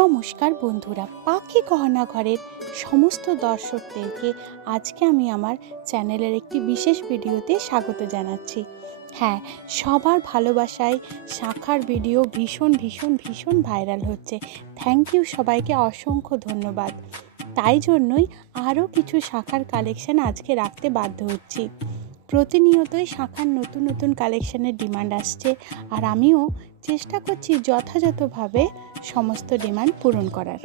নমস্কার বন্ধুরা, পাখি গহনা ঘরের সমস্ত দর্শকদেরকে আজকে আমি আমার চ্যানেলের একটি বিশেষ ভিডিওতে স্বাগত জানাচ্ছি। হ্যাঁ, সবার ভালোবাসায় শাখার ভিডিও ভীষণ ভাইরাল হচ্ছে। থ্যাংক ইউ সবাইকে, অসংখ্য ধন্যবাদ। তাই জন্যই আরও কিছু শাখার কালেকশান আজকে রাখতে বাধ্য হচ্ছি। প্রতিনিয়তই শাখার নতুন কালেকশানের ডিমান্ড আসছে, আর আমিও চেষ্টা করছি যথাযথভাবে সমস্ত ডিমান্ড পূরণ করার।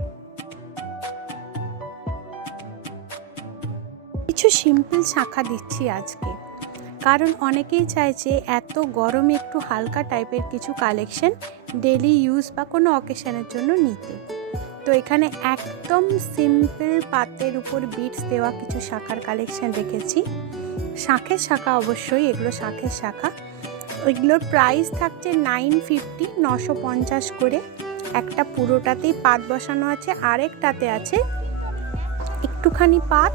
কিছু সিম্পল শাখা দিচ্ছি আজকে, কারণ অনেকেই চাইছে এত গরমে একটু হালকা টাইপের কিছু কালেকশন ডেলি ইউজ বা কোনো অকেশনের জন্য নিতে। তো এখানে একদম সিম্পল পাতের উপর বিটস দেওয়া কিছু শাখার কালেকশন রেখেছি। শাঁখের শাখা, অবশ্যই এগুলো শাঁখের শাখা। ওইগুলোর প্রাইস থাকছে 950 করে। একটা পুরোটাতেই পাত বসানো আছে, আরেকটাতে আছে একটুখানি পাত,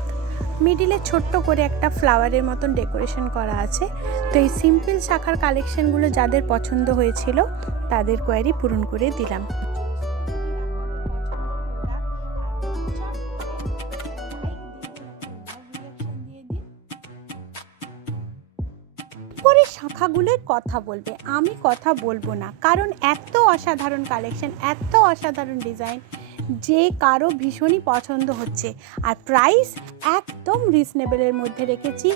মিডিলে ছোট্ট করে একটা ফ্লাওয়ারের মতন ডেকোরেশন করা আছে। তো এই সিম্পল শাখার কালেকশনগুলো যাদের পছন্দ হয়েছিল তাদের কোয়ারি পূরণ করে দিলাম। পরে শাখাগুলোর কথা বলবে, আমি কথা বলবো না, কারণ এত অসাধারণ কালেকশন, এত অসাধারণ ডিজাইন যে কারো ভীষণই পছন্দ হচ্ছে। আর প্রাইস একদম রিজনেবলের মধ্যে রেখেছি।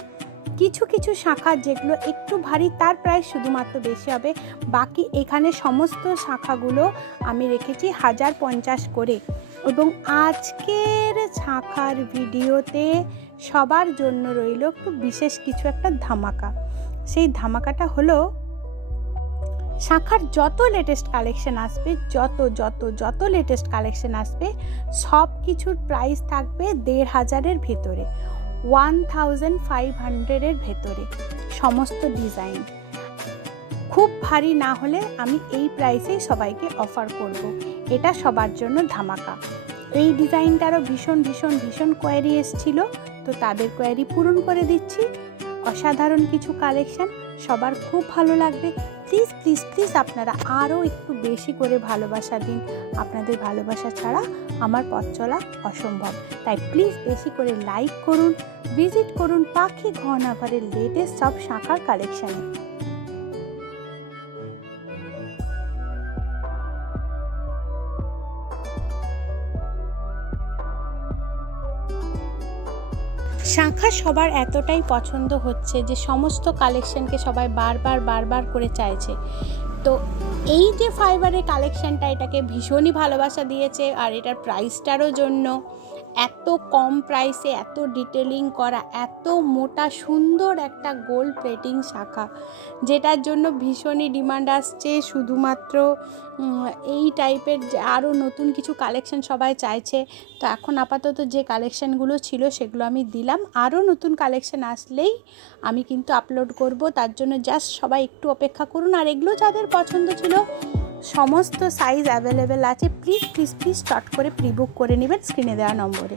কিছু শাখা যেগুলো একটু ভারী তার প্রাইস শুধুমাত্র বেশি হবে, বাকি এখানে সমস্ত শাখাগুলো আমি রেখেছি 1050 করে। এবং আজকের শাখার ভিডিওতে সবার জন্য রইল একটু বিশেষ কিছু একটা ধামাকা। সেই ধামাকাটা হলো, শাখার যত লেটেস্ট কালেকশন আসবে, যত লেটেস্ট কালেকশন আসবে, সব কিছুর প্রাইস থাকবে 1500-এর ভেতরে, 1500-এর ভেতরে সমস্ত ডিজাইন। খুব ভারী না হলে আমি এই প্রাইসেই সবাইকে অফার করব। এটা সবার জন্য ধামাকা। এই ডিজাইনটারও ভীষণ কোয়ারি এসেছিল, তো তাদের কোয়ারি পূরণ করে দিচ্ছি। অসাধারণ কিছু কালেকশন, সবার খুব ভালো লাগবে। প্লিজ আপনারা আরও একটু বেশি করে ভালোবাসা দিন। আপনাদের ভালোবাসা ছাড়া আমার পথ চলা অসম্ভব। তাই প্লিজ বেশি করে লাইক করুন, ভিজিট করুন পাখি গহনা ঘরের লেটেস্ট সব শাখার কালেকশানে। শাঁখা সবার এতটাই পছন্দ হচ্ছে যে সমস্ত কালেকশনকে সবাই বারবার করে চাইছে। তো এই যে ফাইবারের কালেকশনটা, এটাকে ভীষণই ভালোবাসা দিয়েছে। আর এটার প্রাইসটারও জন্য, এত কম প্রাইসে এত ডিটেলিং করা, এত মোটা সুন্দর একটা গোল্ড প্লেটিং শাখা, যেটার জন্য ভীষণই ডিমান্ড আসছে। শুধুমাত্র এই টাইপের আরও নতুন কিছু কালেকশন সবাই চাইছে। তো এখন আপাতত যে কালেকশানগুলো ছিল সেগুলো আমি দিলাম। আরও নতুন কালেকশান আসলেই আমি কিন্তু আপলোড করব, তার জন্য জাস্ট সবাই একটু অপেক্ষা করুন। আর এগুলো যাদের পছন্দ ছিল, সমস্ত সাইজ অ্যাভেলেবেল আছে। প্লিজ চট করে প্রি বুক করে নেবেন স্ক্রিনে দেওয়া নম্বরে।